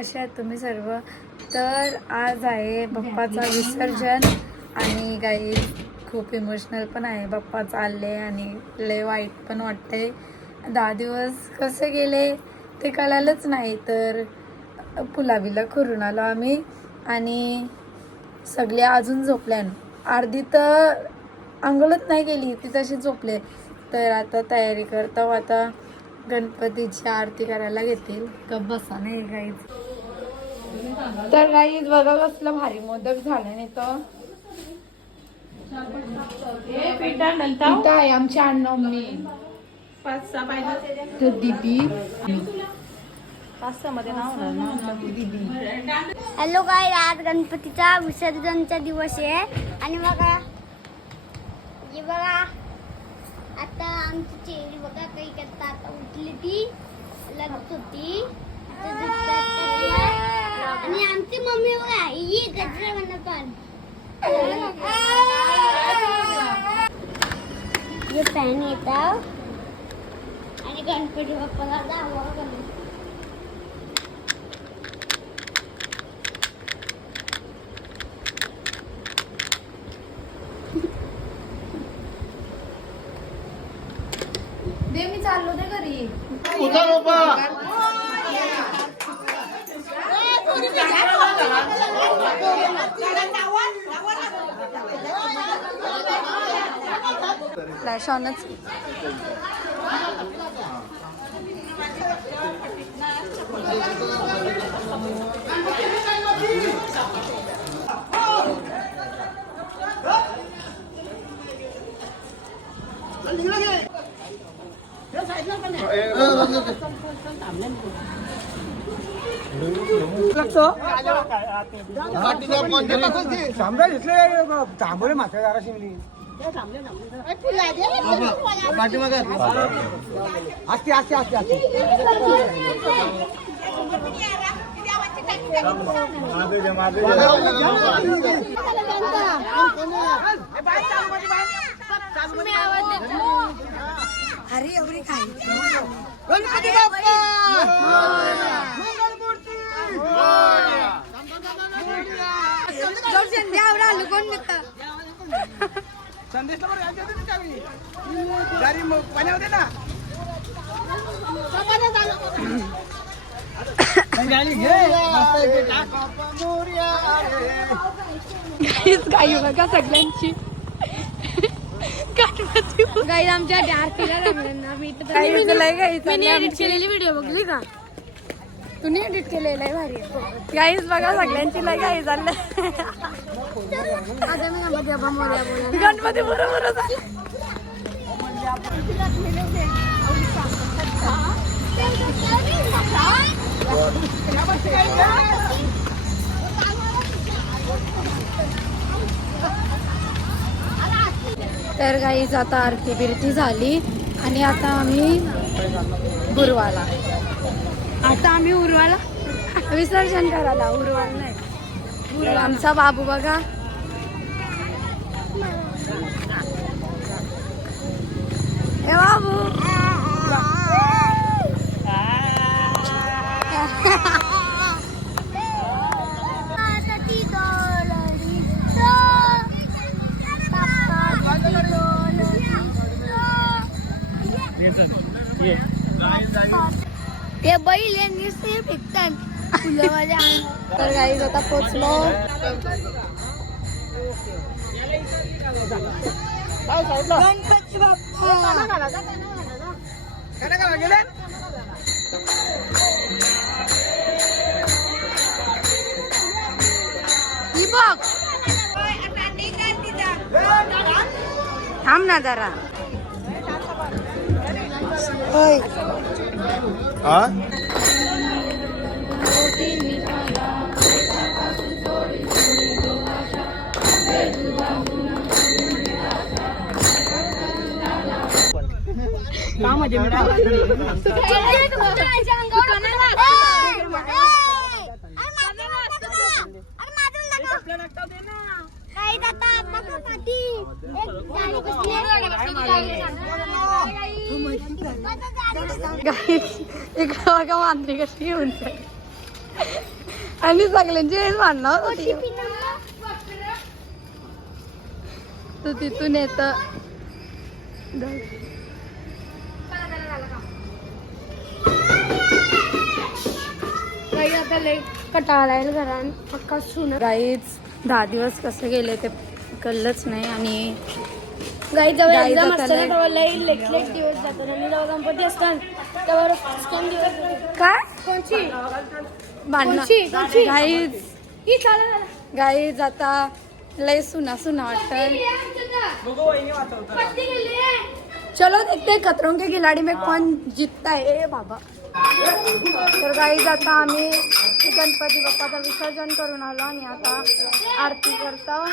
कसे आहात तुम्ही सर्व? तर आज आहे बाप्पाचा विसर्जन आणि काही खूप इमोशनल पण आहे. बाप्पा चालले आणि लय वाईट पण वाटते. 10 दिवस कसे गेले ते कळालंच नाही. तर पुलावीला करून आलो आम्ही आणि सगळे अजून झोपल्यान. अर्धी तर अंघोळच नाही गेली, ती तशी झोपले. तर आता तयारी करतो. आता गणपतीची आरती करायला घेतील. कप बसा नाही गाईज. तर गाईज बघा कसलं भारी मोदक झालं नाही तर आहे आमची अण्णा मम्मी 5-6 पाहिजे तर दीदी 5-6 मध्ये नाव हॅलो गाय, आज गणपतीचा विसर्जनचा दिवस आहे आणि बघा हे बघा आता आमची चेहरी बघा काही करता. आता उठली ती लगत होती आणि आमची मम्मी बघा ही गजरा म्हणा पण हे फॅन येतात आणि गणपती बाप्पाला दावा करतो. दे मी चाललो दे घरी. फ्लॅशॉनच तांबोळे माथ्या जरा शिमली असते असते असते असते अरे एवढी काय गणपती बाप्पा मंगलमूर्ती आलो कोण मित्र संदेशला बरं यांच्या देते चावी गाडी मग पाण्यावर दे ना गाडी घे गाई बघा सगळ्यांची गाई आमच्या आरतीला लागलं मी एडिट केलेली व्हिडिओ बघली का? तुम्ही एडिट केलेलं आहे भारी. गाईज बघा सगळ्यांची लय गाई चाललंय. गणपती बरोबर झाले. तर गाईज आता आरती बिरती झाली आणि आता आम्ही गुरुवाला विसर्जन करायला. उरवाला नाही. तर आमचा बाबू बघा ए बाबू ते बैल नुसते फेकतात फुलं माझ्या. तर गाईज आता पोचलो. गणपती बाप्पा गेले बघ थांब ना जरा. इकडं बघा मांजरी कशी घेऊन आणि सगळ्यांची हेच मानणार होती तू तिथून येत काही आता लई कटाळा येईल घरात पक्का सुन गाईच 10 दिवस कसे गेले ते कळलंच नाही. आणि गाई जेव्हा गाई एक्झाम जाता असताना लय- तेव्हा लई लेट दिवस जातात आणि जेव्हा गणपती असतात तेव्हा कम दिवस काय कोणची भांडणं कोणची? गाईच ही चालेल गाईच आता लय सुना सुना वाटत. बघू वहिनी वाचवतात. चलो देखते हैं खतरों के खिलाड़ी में कौन जीतता है. ए बाबा. तर गाईज आता आम्ही गणपती बाप्पाचं विसर्जन करून आलो आणि आता आरती करतो.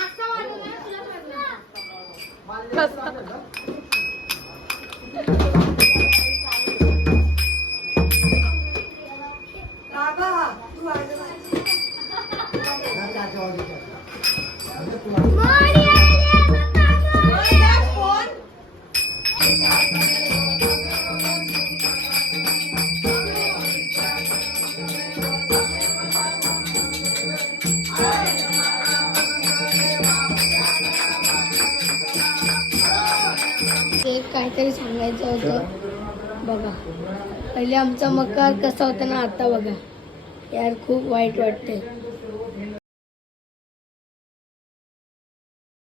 ते काहीतरी सांगायचं होतं बघा. पहिले आमचा मकर कसा होता ना आता बघा यार खूप वाईट वाटते.